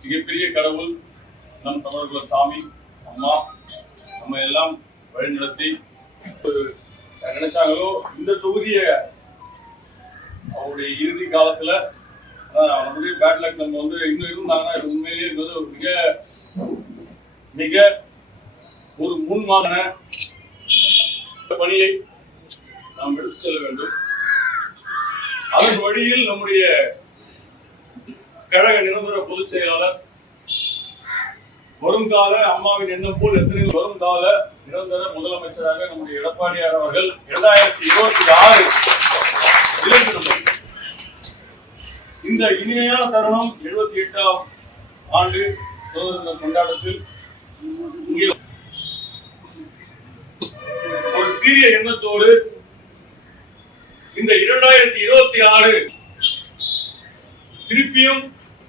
மிகப்பெரிய கடவுள் நம் தமிழர்கள சாமி அம்மா நம்ம எல்லாம் வழிநடத்தி நினைச்சாங்களோ இந்த தொகுதியை அவருடைய இறுதி காலத்துல அவருடைய நம்முடைய பேட் லக் நம்ம வந்து இன்னும் இருந்தாங்கன்னா உண்மையிலே உண்மையிலேயே என்பது ஒரு மிக மிக ஒரு முன்மான பணியை நாம் எடுத்து செல்ல வேண்டும். அதன் வழியில் நம்முடைய கழக நிரந்தர பொதுச் செயலாளர். வருங்கால அம்மாவின் எண்ணம் போல் எத்தனை வருங்கால நிரந்தர முதலமைச்சராக நம்முடைய எடப்பாடியார் அவர்கள் இரண்டாயிரத்தி இருபத்தி ஆறு இந்த இனிமையான தருணம் எழுபத்தி எட்டாம் ஆண்டு சுதந்திர கொண்டாட்டத்தில் ஒரு சீரிய எண்ணத்தோடு இந்த இரண்டாயிரத்தி இருபத்தி ஆறு திருப்பியும்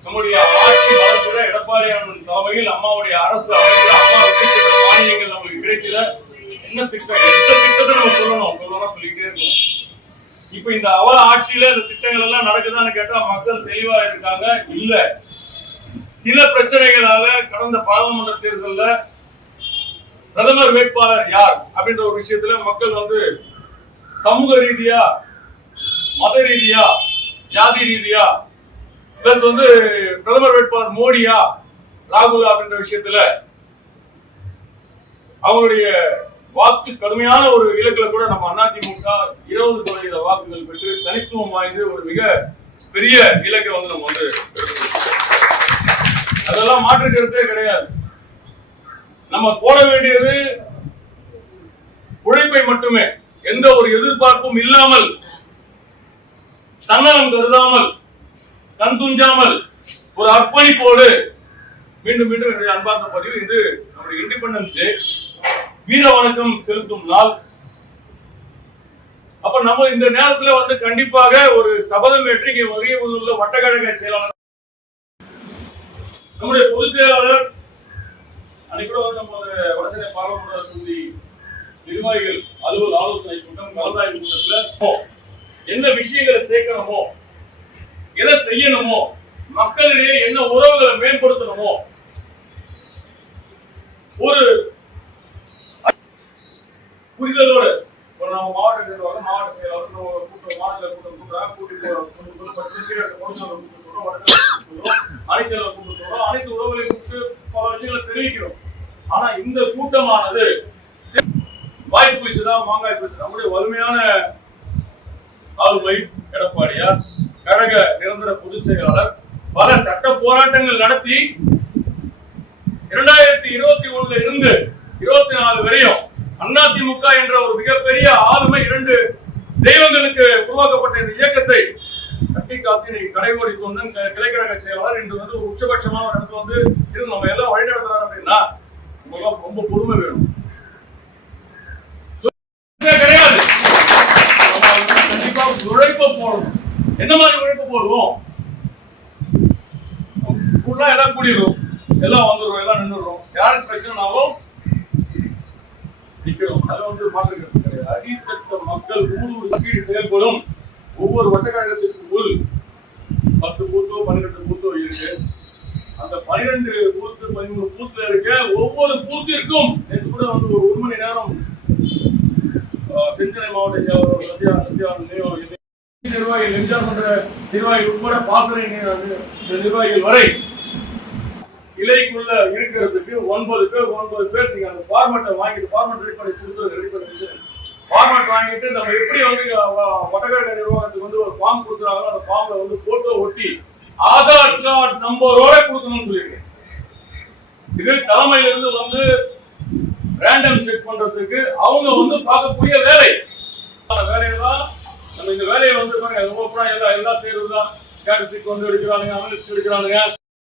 நம்முடைய ஆட்சி வளர்க்கிற எடப்பாடியாரின் தலைமையில் அம்மாவுடைய அரசு அமைச்சர் அம்மா மானியங்கள் நமக்கு கிடைக்கல. என்ன திட்டம்? எந்த திட்டத்தை நம்ம சொல்லணும்? சொல்லணும் சொல்லிக்கிட்டே இருக்கணும். இப்ப இந்த அவல ஆட்சியில இந்த திட்டங்கள் எல்லாம் நடக்குதான்னு கேட்டா மக்கள் தெளிவா இருக்காங்க. இல்ல. சில பிரச்சனைகளால கடந்த பாராளுமன்ற தேர்தலில் பிரதமர் வேட்பாளர் யார் அப்படின்ற ஒரு விஷயத்துல மக்கள் வந்து சமூக ரீதியா மத ரீதியா ஜாதி ரீதியா பிளஸ் வந்து பிரதமர் வேட்பாளர் மோடியா ராகுல் அப்படின்ற விஷயத்துல அவங்களுடைய வாக்கு கடுமையான ஒரு இலக்கில கூட நம்ம அதிமுக இருபது சதவீத வாக்குகள் பெற்று தனித்துவம் வாய்ந்து ஒரு மிக பெரிய இலக்கை வந்து நம்ம வந்து அதெல்லாம் மாற்று கருத்தே கிடையாது. நம்ம போட வேண்டியது உழைப்பை மட்டுமே. எந்த ஒரு எதிர்பார்ப்பும் இல்லாமல் தன்னலம் கருதாமல் கண் துஞ்சாமல் ஒரு அர்ப்பணிப்போடு மீண்டும் மீண்டும் என்னுடைய அன்பார்ந்த பதிவு இது நம்முடைய இண்டிபெண்டன்ஸ் டே வீர வணக்கம் செலுத்தும் நாள். அப்ப நம்ம இந்த நேரத்துல வந்து கண்டிப்பாக ஒரு சபதம் வெற்றி இங்கே வருகை உள்ள வட்டக்கழக செயலாளர் நம்முடைய பொதுச் செயலாளர் அன்னைக்கு கூட வந்து நம்ம ஒரு பாராளுமன்ற தொகுதி நிர்வாகிகள் அலுவல் ஆலோசனை கூட்டம் கலந்தாய்வு கூட்டத்துல என்ன விஷயங்களை சேர்க்கணுமோ எதை செய்யணுமோ மக்களிடையே என்ன உறவுகளை மேம்படுத்தணுமோ ஒரு புரிதலோடு இப்போ நம்ம மாவட்ட நிர்வாகம் மாவட்ட செயலாளர் கூட்டம் மாநில கூட்டம் கூட்டுறாங்க கூட்டிட்டு போறோம். கூட்டிட்டு கூட்டம் அனைத்து உறவுகளையும் கூப்பிட்டு பல விஷயங்களை தெரிவிக்கிறோம் ஆனா இந்த கூட்டமானது வாய்ப்பு வச்சுதான் மாங்காய் பூச்சி நம்முடைய வலிமையான ஆளுமை எடப்பாடியா பொதுச் செயலாளர் பல சட்ட போராட்டங்கள் நடத்தி இரண்டாயிரத்தி இருபத்தி ஒண்ணுல இருந்து இருபத்தி நாலு வரையும் அதிமுக என்ற ஒரு மிகப்பெரிய ஆளுமை இரண்டு தெய்வங்களுக்கு உருவாக்கப்பட்ட இந்த இயக்கத்தை கட்டி காத்து கடைமொழி கொண்டு கிளைக்கழக செயலாளர் இன்று வந்து ஒரு உச்சபட்சமான ஒரு இடத்துல வந்து இது நம்ம எல்லாம் வழிநடத்துறாரு அப்படின்னா உங்களுக்கு ரொம்ப பொறுமை வேணும். கிடையாது. கண்டிப்பா உழைப்ப போடணும். என்ன மாதிரி உழைப்பு போடுவோம் ஃபுல்லா எல்லாம் கூடிடும் எல்லாம் வந்துடும் எல்லாம் நின்றுடும் யாருக்கு பிரச்சனைனாலும் வந்து மாற்றுக்கிறது கிடையாது. அடித்தட்ட மக்கள் கீழ் செயல்படும். ஒவ்வொரு வட்டக்கழகத்திற்குள் பத்து பூத்தோ பன்னிரெண்டு பூத்தோ இருக்கு. அந்த பன்னிரெண்டு பூத்து பதிமூணு பூத்துல இருக்க ஒவ்வொரு பூத்திற்கும் நேற்று கூட வந்து ஒரு ஒரு மணி நேரம் தென்சென்னை மாவட்ட செயலாளர் சத்யா மன்ற நிர்வாகிகள் உட்பட பாசறை நிர்வாகிகள் வரை இலைக்குள்ள இருக்கிறதுக்கு ஒன்பது பேர் ஒன்பது பேர் நீங்க அந்த ஃபார்மேட்டை வாங்கிட்டு ஃபார்மேட் ரெடி பண்ணி கொடுத்து ரெடி பண்ணி ஃபார்மேட் வாங்கிட்டு நம்ம எப்படி வந்து வட்டக்கழக நிர்வாகத்துக்கு வந்து ஒரு ஃபார்ம் கொடுக்குறாங்களோ அந்த ஃபார்ம்ல வந்து போட்டோ ஒட்டி ஆதார் கார்டு நம்பரோட கொடுக்கணும்னு சொல்லியிருக்கேன் இது தலைமையில இருந்து வந்து ரேண்டம் செக் பண்றதுக்கு அவங்க வந்து பார்க்கக்கூடிய வேலை. அந்த வேலையெல்லாம் நம்ம இந்த வேலையை வந்து பாருங்க ஓப்பனா எல்லாம் எல்லாம் செய்யறதுதான். ஸ்டாட்டிஸ்டிக் வந்து எடுக்கிறானுங்க அனலிஸ்ட் எடுக்கிறானுங்க.